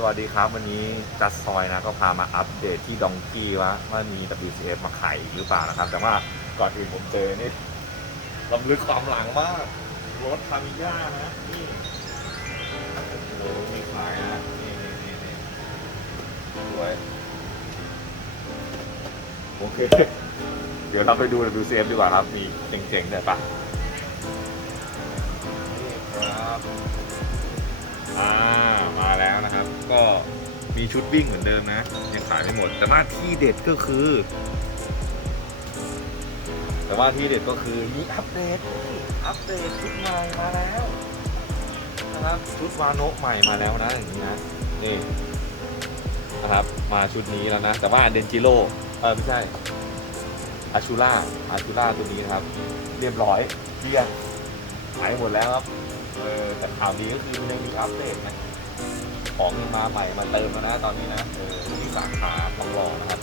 สวัสดีครับวันนี้จัดซอยนะก็พามาอัปเดตที่ดองกี้ว่าว่ามี WCF มาขายหรือเปล่านะครับ แต่ว่าก่อนอื่นผมเจอนี่ลำลึกความหลังมาก รถคามิย่านะนี่โอ้โหมีขายนะนี่นี่นี่นี่สวยโอเค เดี๋ยวเราไปดู WCF ดีกว่าครับ มีเจ๋งๆเลยปะนี่ครับ ชุดวิ่งเหมือนเดิมนะ ยังขายไม่หมด แต่ว่าที่เด็ดก็คือ แต่ว่าที่เด็ดก็คือมีอัปเดตอัปเดตชุดใหม่มาแล้วนะครับชุดวาโนใหม่มาแล้วนะอย่างนี้นะนี่นะครับ มาชุดนี้แล้วนะ แต่ว่าเดนจิโร่เออไม่ใช่อาชูล่าอาชูล่าตัวนี้นะครับ เรียบร้อยเกลี้ยงขายหมดแล้วครับเออแต่ข่าวดีก็คือมันยังมีอัปเดตนะ ของมาใหม่มาเติมแล้วนะตอนนี้นะเออที่สาขาทองหล่อนะครับ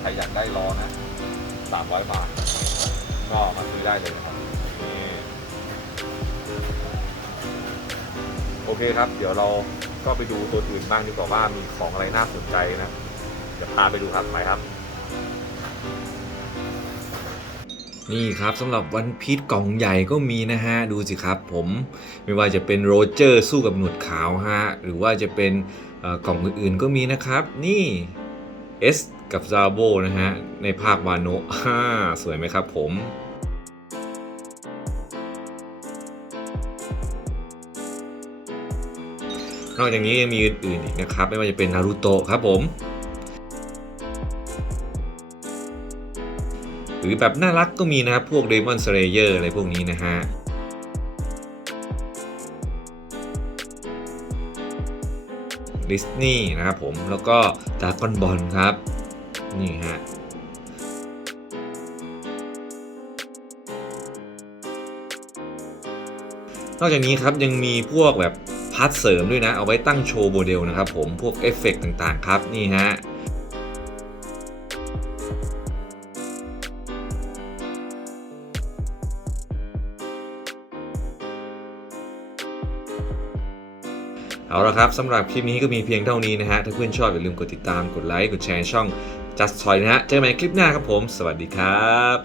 ใครอยากได้ล้อนะสามร้อยบาท ก็มาซื้อได้เลยนะครับโอเคครับ เดี๋ยวเราก็ไปดูตัวอื่นบ้างดีกว่าว่ามีของอะไรน่าสนใจนะ เดี๋ยวพาไปดูครับไปครับ นี่ครับสำหรับวันพีชกล่องใหญ่ก็มีนะฮะ ดูสิครับผมไม่ว่าจะเป็นโรเจอร์สู้กับหนวดขาวฮะ หรือว่าจะเป็นเอ่อกล่องอื่นๆก็มีนะครับ นี่ S กับซาโบนะฮะ ในภาควาโนะฮ่าสวยไหมครับผมนอกจากนี้ยังมีอื่นๆอีกนะครับ ไม่ว่าจะเป็นนารูโตะครับผม หรือแบบน่ารักก็มีนะครับ พวก Demon Slayer อะไรพวกนี้นะฮะดิสนีย์นะครับผมแล้วก็ดากอนบอลครับ นี่ฮะนอกจากนี้ครับยังมีพวกแบบพาร์ทเสริมด้วยนะ เอาไว้ตั้งโชว์โมเดลนะครับผมพวกเอฟเฟกต์ต่างๆครับ นี่ฮะ เอาละครับสำหรับคลิปนี้ก็มีเพียงเท่านี้นะฮะ ถ้าเพื่อนชอบอย่าลืมกดติดตาม กดไลค์ กดแชร์ช่อง Just Toy นะฮะ เจอกันใหม่คลิปหน้าครับผม สวัสดีครับ